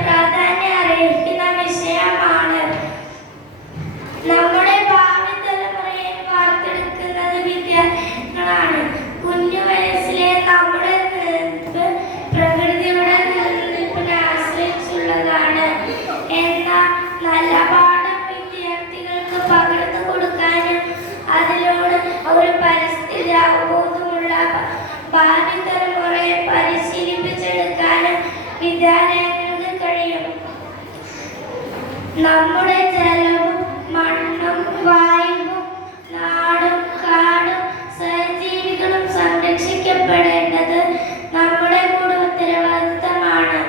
പ്രാധാന്യം അർഹിക്കുന്ന വിഷയമാണ്. നമ്മുടെ ഭാവി തലമുറയെ വാർത്തെടുക്കുന്നത് വിദ്യാർത്ഥികളാണ്. കുഞ്ഞു വയസ്സിലെ നമ്മുടെ നിലനിൽപ്പ് പ്രകൃതിയുടെ നിലനിൽപ്പിനെ ആശ്രയിച്ചുള്ളതാണ്. എന്നാൽ നല്ല പാഠം വിദ്യാർത്ഥികൾക്ക് പകർന്നു കൊടുക്കാനും അതിലൂടെ ഒരു പരിസ്ഥിതി അവബോധമുള്ള ഭാവി തലമുറയെ പരിശീലിപ്പിച്ചെടുക്കാനും വിദ്യാലയങ്ങൾക്ക് കഴിയും. നമ്മുടെ ജലവും മണ്ണും വായുവും നാടും കാടും സഹജീവികളും സംരക്ഷിക്കപ്പെടേണ്ടത് നമ്മുടെ കൂടെ ഉത്തരവാദിത്തമാണ്.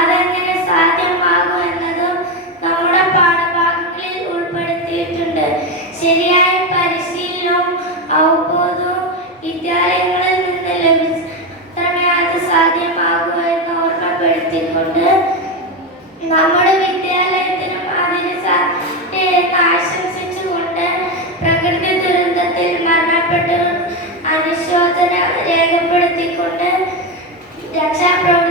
അതെങ്ങനെ സാധ്യമാകും എന്നതും നമ്മുടെ പാഠഭാഗങ്ങളിൽ ഉൾപ്പെടുത്തിയിട്ടുണ്ട്. ശരിയായ പരിശീലനവും അവബോധവും വിദ്യാലയങ്ങളിൽ നിന്ന് ലഭിച്ചത്രമേ അത് സാധ്യമാകൂ എന്ന് ഓർമ്മപ്പെടുത്തിക്കൊണ്ട് നമ്മുടെ വിദ്യാലയത്തിനും അതിന് സാധിക്കട്ടെ ആശംസിച്ചുകൊണ്ട് പ്രകൃതി ദുരന്തത്തിൽ മരണപ്പെട്ടവർ അനുശോചനം രേഖപ്പെടുത്തിക്കൊണ്ട് രക്ഷാപ്രവർത്തനം